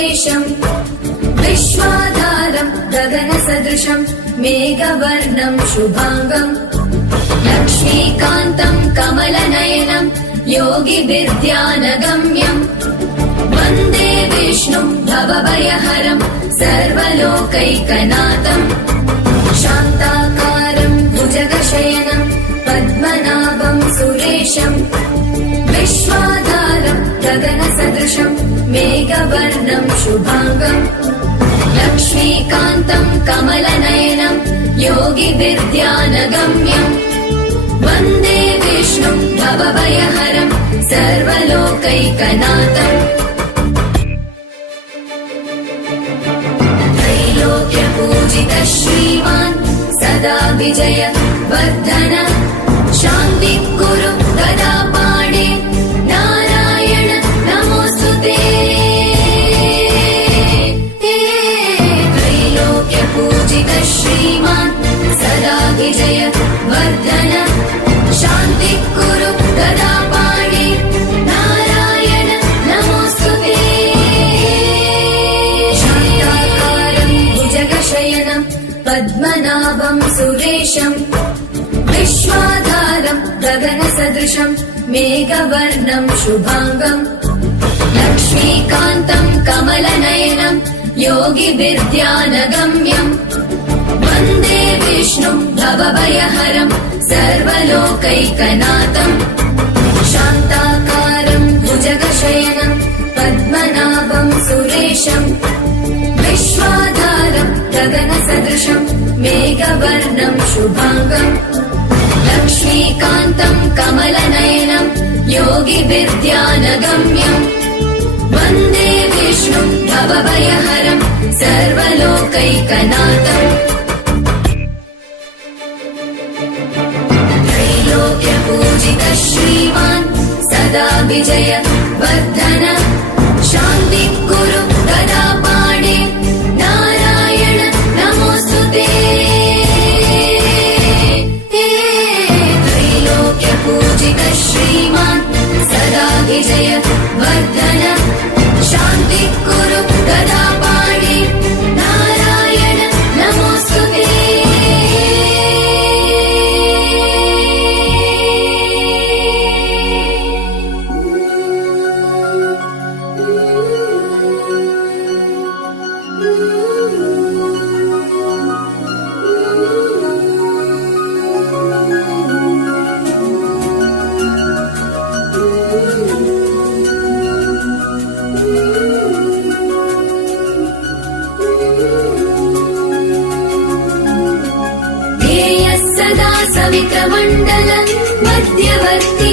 सुरेशम् विश्वाधारम् गगनसदृशम् मेघवर्णम् शुभाङ्गम् लक्ष्मीकान्तम् कमलनयनम् योगिविद्यानगम्यम् वन्दे विष्णुम् भवभयहरम् सर्वलोकैकनाथम् शान्ताकारम् भुजगशयनम् पद्मनाभम् सुरेशम् विश्वाधारम् गगनसदृशम् मेघवर्णम् शुभाङ्गम् लक्ष्मीकान्तम् कमलनयनम् योगिविद्यानगम्यम् वन्दे विष्णुम् भवभयहरम् सर्वलोकैकनाथम् त्रैलोक्यपूजितः श्रीमान् सदा विजय वर्धन शान्तिः कुरु गदा पाणे नारायण नमोऽस्तुते त्रैलोक्यपूजितः श्रीमान् सदा विजय वर्धन शान्तिः कुरु गदा पाणे नारायण नमोऽस्तुते शान्ताकारम् भुजगशयनम् पद्मनाभम् सुरेशम् विश्वाधारम् गगनसदृशम् मेघवर्णम् शुभाङ्गम् लक्ष्मीकान्तम् कमलनयनम् योगिविद्यानगम्यम् वन्दे विष्णुम् भवभयहरम् सर्वलोकैकनाथम् शान्ताकारम् भुजगशयनम् पद्मनाभम् सुरेशम् विश्वाधारम् गगनसदृशम् मेघवर्णम् शुभाङ्गम् लक्ष्मीकान्तम् कमलनयनम् योगिविद्यानगम्यम् वन्दे विष्णुम् भवभयहरम् सर्वलोकैकनाथम् त्रैलोक्यपूजितः श्रीमान् सदा विजय वर्धन शान्तिः कुरु गदा पाणे नारायण नमोऽस्तुते त्रैलोक्यपूजितः श्रीमान् सदा विजय वर्धन शान्तिः कुरु गदा पाणे नारायण नमोऽस्तुते सवित्रमण्डल मध्यवर्ति